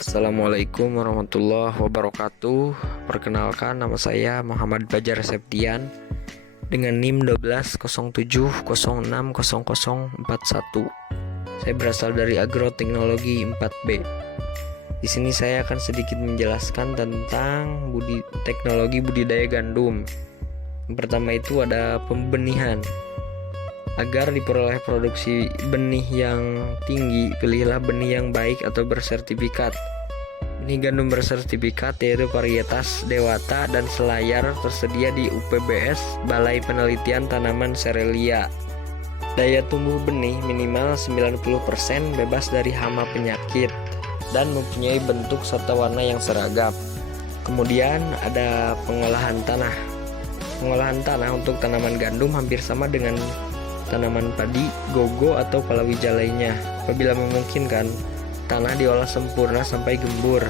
Assalamualaikum warahmatullahi wabarakatuh. Perkenalkan, nama saya Muhammad Fajar Septian dengan NIM 1207060041. Saya berasal dari Agroteknologi 4B. Di sini saya akan sedikit menjelaskan tentang teknologi budidaya gandum. Yang pertama itu ada pembenihan. Agar diperoleh produksi benih yang tinggi, pilihlah benih yang baik atau bersertifikat. Benih gandum bersertifikat yaitu varietas Dewata dan Selayar tersedia di UPBS Balai Penelitian Tanaman Serelia. Daya tumbuh benih minimal 90% bebas dari hama penyakit dan mempunyai bentuk serta warna yang seragam. Kemudian ada pengolahan tanah. Pengolahan tanah untuk tanaman gandum hampir sama dengan tanaman padi, gogo, atau palawija lainnya. Apabila memungkinkan, tanah diolah sempurna sampai gembur.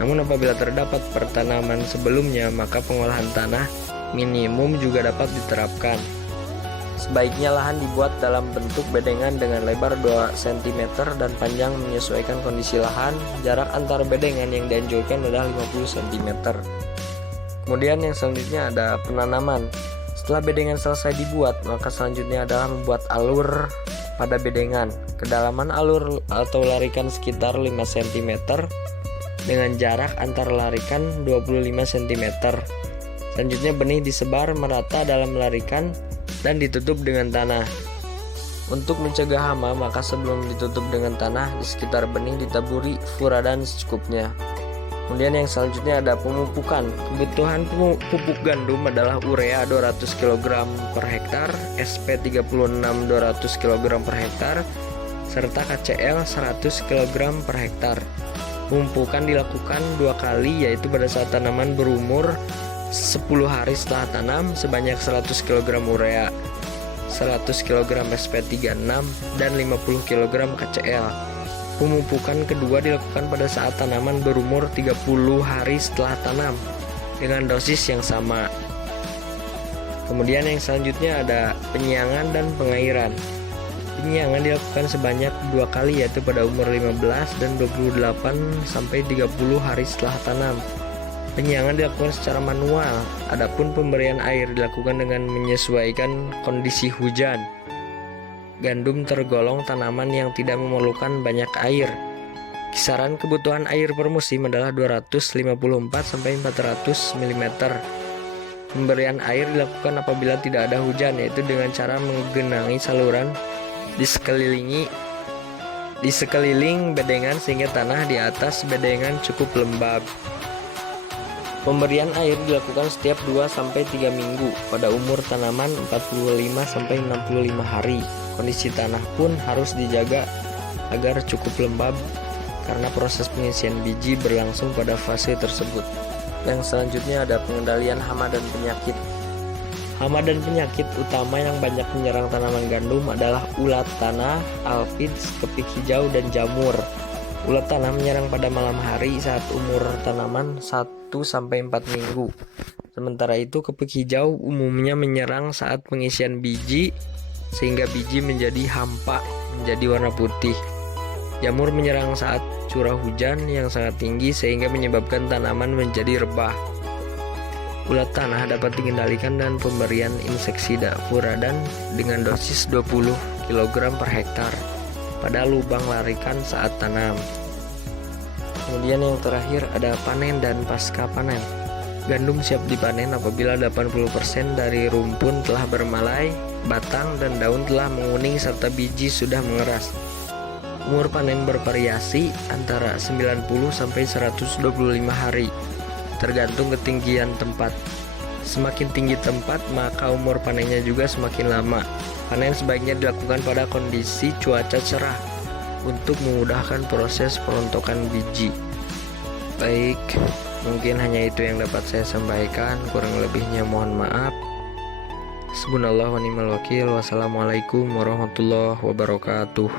Namun apabila terdapat pertanaman sebelumnya, maka pengolahan tanah minimum juga dapat diterapkan. Sebaiknya lahan dibuat dalam bentuk bedengan dengan lebar 2 cm dan panjang menyesuaikan kondisi lahan. Jarak antar bedengan yang dianjurkan adalah 50 cm. Kemudian yang selanjutnya ada penanaman. Setelah bedengan selesai dibuat, maka selanjutnya adalah membuat alur pada bedengan. Kedalaman alur atau larikan sekitar 5 cm dengan jarak antar larikan 25 cm. Selanjutnya benih disebar merata dalam larikan dan ditutup dengan tanah. Untuk mencegah hama, maka sebelum ditutup dengan tanah, di sekitar benih ditaburi furadan secukupnya. Kemudian yang selanjutnya ada pemupukan. Kebutuhan pupuk gandum adalah urea 200 kg per hektar, SP 36 200 kg per hektar, serta KCL 100 kg per hektar. Pemupukan dilakukan 2 kali, yaitu pada saat tanaman berumur 10 hari setelah tanam sebanyak 100 kg urea, 100 kg SP 36 dan 50 kg KCL. Pemupukan kedua dilakukan pada saat tanaman berumur 30 hari setelah tanam dengan dosis yang sama. Kemudian yang selanjutnya ada penyiangan dan pengairan. Penyiangan dilakukan sebanyak 2 kali, yaitu pada umur 15 dan 28 sampai 30 hari setelah tanam. Penyiangan dilakukan secara manual, adapun pemberian air dilakukan dengan menyesuaikan kondisi hujan. Gandum tergolong tanaman yang tidak memerlukan banyak air. Kisaran kebutuhan air per musim adalah 254 sampai 400 mm. Pemberian air dilakukan apabila tidak ada hujan, yaitu dengan cara menggenangi saluran di sekeliling bedengan sehingga tanah di atas bedengan cukup lembab. Pemberian air dilakukan setiap 2-3 minggu pada umur tanaman 45-65 hari. Kondisi tanah pun harus dijaga agar cukup lembab karena proses pengisian biji berlangsung pada fase tersebut. Yang selanjutnya ada pengendalian hama dan penyakit. Hama dan penyakit utama yang banyak menyerang tanaman gandum adalah ulat tanah, aphids, kepik hijau, dan jamur. Ulat tanah menyerang pada malam hari saat umur tanaman 1-4 minggu. Sementara itu kepik hijau umumnya menyerang saat pengisian biji sehingga biji menjadi hampa, menjadi warna putih. Jamur menyerang saat curah hujan yang sangat tinggi sehingga menyebabkan tanaman menjadi rebah. Ulat tanah dapat dikendalikan dengan pemberian inseksida furadan dengan dosis 20 kg per hektar pada lubang larikan saat tanam. Kemudian yang terakhir ada panen dan pasca panen. Gandum siap dipanen apabila 80% dari rumpun telah bermalai, batang dan daun telah menguning serta biji sudah mengeras. Umur panen bervariasi antara 90 sampai 125 hari, tergantung ketinggian tempat. Semakin tinggi tempat, maka umur panennya juga semakin lama. Panen sebaiknya dilakukan pada kondisi cuaca cerah untuk memudahkan proses perontokan biji. Baik, mungkin hanya itu yang dapat saya sampaikan, kurang lebihnya mohon maaf. Hasbunallahu wa ni'mal wakil. Wassalamualaikum warahmatullahi wabarakatuh.